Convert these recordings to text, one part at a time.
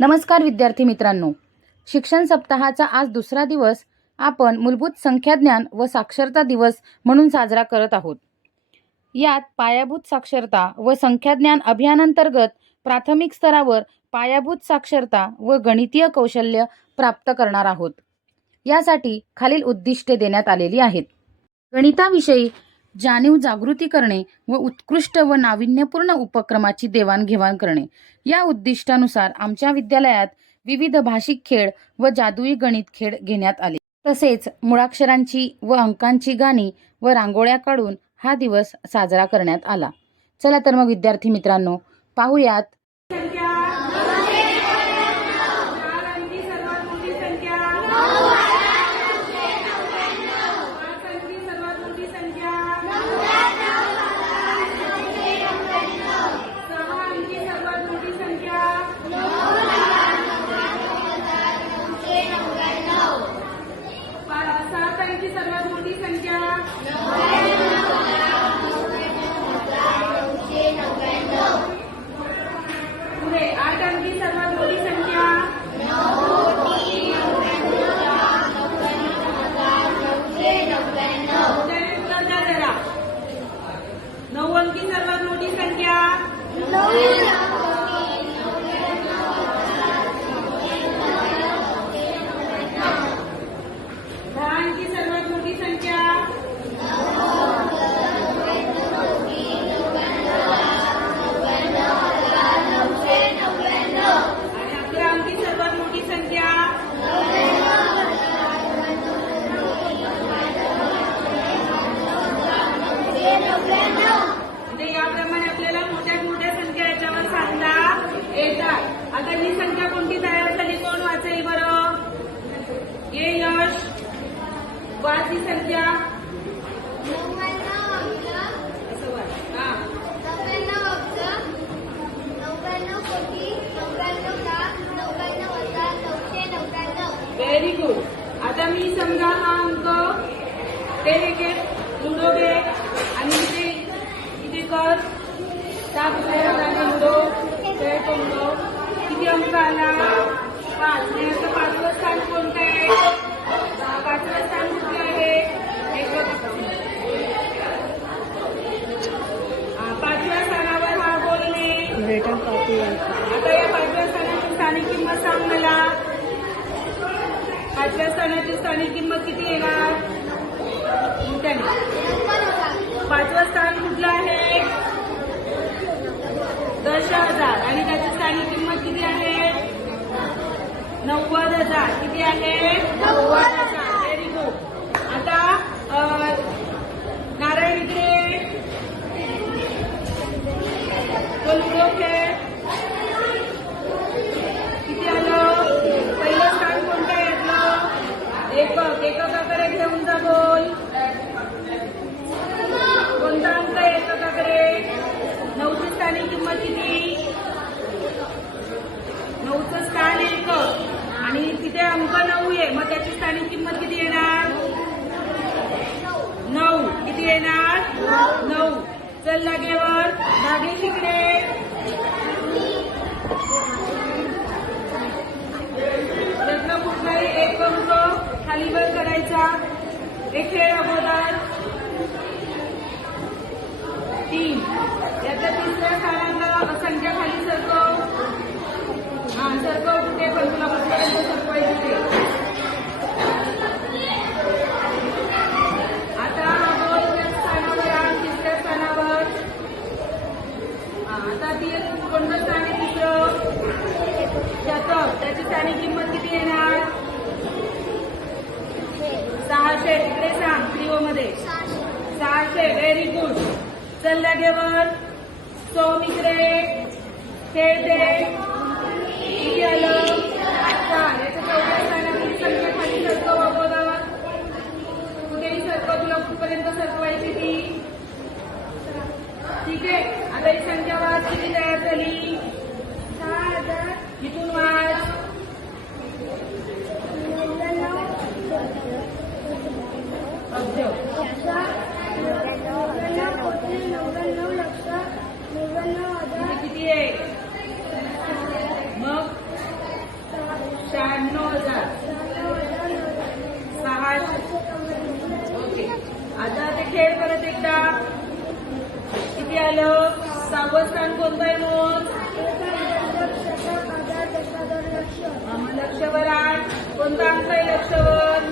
नमस्कार विद्यार्थी मित्रांनो. शिक्षण सप्ताहाचा आज दुसरा दिवस आपण मूलभूत संख्याज्ञान व साक्षरता दिवस म्हणून साजरा करत आहोत. यात पायाभूत साक्षरता व संख्याज्ञान अभियानांतर्गत प्राथमिक स्तरावर पायाभूत साक्षरता व गणितीय कौशल्य प्राप्त करणार आहोत. यासाठी खालील उद्दिष्टे देण्यात आलेली आहेत. गणिताविषयी जाणीव जागृती करणे व उत्कृष्ट व नाविन्यपूर्ण उपक्रमाची देवाणघेवाण करणे. या उद्दिष्टानुसार आमच्या विद्यालयात विविध भाषिक खेळ व जादुई गणित खेळ घेण्यात आले. तसेच मुळाक्षरांची व अंकांची गाणी व रांगोळ्या काढून हा दिवस साजरा करण्यात आला. चला तर मग विद्यार्थी मित्रांनो पाहूयात. सर्वात मोठी संख्या पाच अंकी सर्वात मोठी संख्या सहा अंकी सर्वात मोठी संख्या पा- सात अंकी सर्वात मोठी संख्या पुढे आठ अंकी सर्वात मोठी संख्या मोठ्याने उत्तर द्या जरा. नऊ अंकी सर्वात मोठी संख्या दहा अंकी सर्वात मोठी संख्या आणि अकरा अंकी सर्वात मोठी संख्या म्हणजे याप्रमाणे आपल्याला मोठ्या मोठ्या संख्या याच्यावर सांगता येतात. आता ही संख्या कोणती तयार झाली? कोण वाचेल बरं? ये यश. वाच ही संख्या. व्हेरी गुड आता मी समजा हा अंक. ते घे. लुडो घे. किती अंक आला? पाच आणि आता पाचवं स्थान कोणतं आहे? पाचवं स्थान कुठलं आहे? पाचव्या स्थानावर हा बोलणे आता या पाचव्या स्थानाची स्थानिक किंमत सांग मला. पाचव्या स्थानाची स्थानिक किंमत किती येणार. पाचवं स्थान कुठलं आहे हजार. आणि त्याची स्थानिक किंमत किती आहे? नव्वद हजार. किती आहे? नव्वद हजार व्हेरी गुड आता अं, नारायण इकडे तो लुडो खेळ किती आलं पहिलं स्थान कोणतं आहे यातलं एकक एककाकडे घेऊन जा बोल कोणता अंक आहे एककाकडे नऊची स्थानिक किंमत किती नऊचं स्थान एकक आणि तिथे अंक नऊ आहे मग त्याची स्थानिक किंमत किती येणार नऊ किती येणार नऊ. चल लागेवर. भागे तिकडे. रत्न कुठलाही एक अंक खाली वर करायचा. एक खेळ अगोदर तीन यातल्या तिसऱ्या स्थानाला संख्या खाली सरकव हा सरकव कुठे पण तुला कुठपर्यंत सरकवायची ते आता हा बॉल त्या स्थानावर आण तिसऱ्या स्थानावर हा, आता ती कोणतं स्थान आहे शतक त्याची स्थानिक किंमत किती येणार? सहाशे इकडे सांग प्रिओमध्ये सहाशे. व्हेरी गुड चल लागेवर सोम इकडे खेळते किती आलं छान याच्या चौथ्या स्थानावरील संख्या खाली सरकव अगोदर कुठेही सरकव तुला कुठपर्यंत सरकवायची ती ठीक आहे आता ही संख्या वाच किती तयार झाली सहा हजार इथून वाच नव्याण्णव अब्ज नव्याण्णव कोटी नव्याण्णव लक्ष नव्याण्णव हजार इथे किती आहे मग शहाण्णव हजार सहाशे ओके आता ते खेळ परत एकदा किती आलं? सहावं स्थान कोणतं आहे मग? लक्षवर आठ. कोणता अंक आहे लक्षवर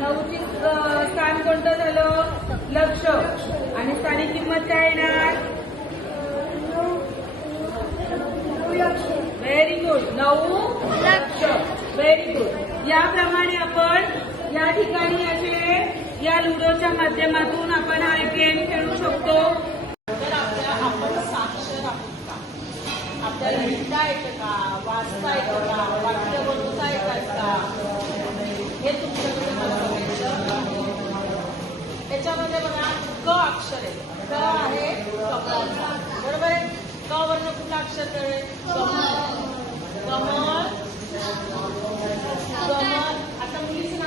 नऊची अं, स्थान कोणतं झालं लक्ष आणि स्थानिक किंमत काय येणार नऊ नऊ लक्ष व्हेरी गुड नऊ लक्ष व्हेरी गुड याप्रमाणे आपण या ठिकाणी असे या लुडोच्या माध्यमातून आपण हा गेम खेळू शकतो. तर आपल्या आपण साक्षर आहोत का? आपल्याला लिहिता येतं का? वाचता येतं का? वाक्य बनवता येतात का? हे तुमच्याकडे मला बघायचं त्याच्यामध्ये बघा क अक्षर आहे. क आहे कमळ. बरोबर आहे? क वर्ण कुठलं अक्षर आहे कमळ. कमळ. कमळ.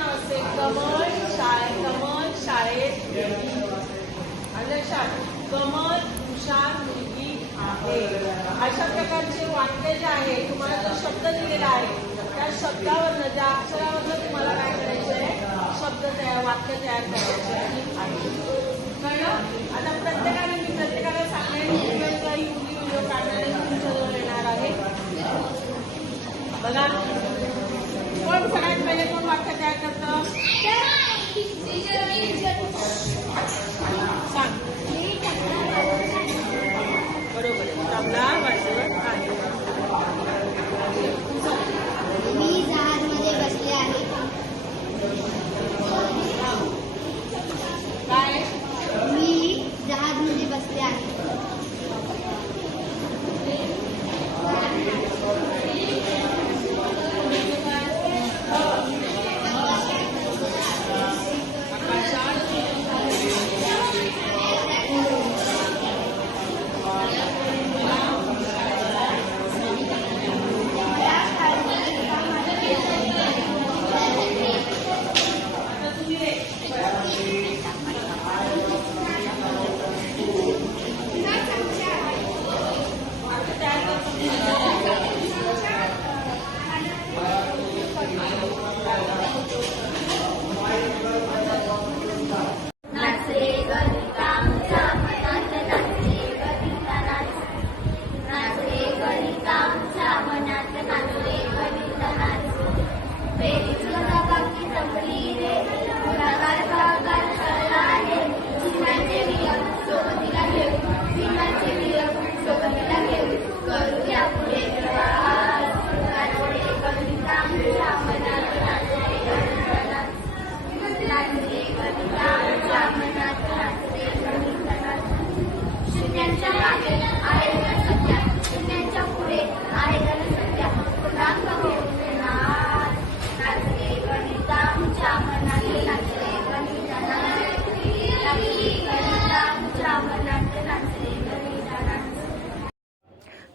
असे मुलीचं कमळ शाळे कमळ शाळेत गेली. लक्षात कमल हुशार मुलगी आहे. अशा प्रकारचे वाक्य जे आहे तुम्हाला जो शब्द दिलेला आहे त्या शब्दावरनं त्या अक्षरावरनं तुम्हाला काय करायचं आहे? शब्द तयार वाक्य तयार करायचे आहे. कळलं? आता प्रत्येकाने मी प्रत्येकाला सांगेन.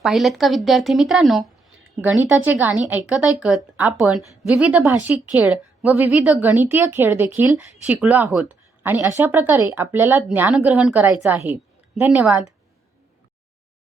पाहिलेत का विद्यार्थी मित्रांनो? गणिताचे गाणी ऐकत ऐकत आपण विविध भाषिक खेळ व विविध गणितीय खेळ देखील शिकलो आहोत. आणि अशा प्रकारे आपल्याला ज्ञान ग्रहण करायचं आहे. धन्यवाद.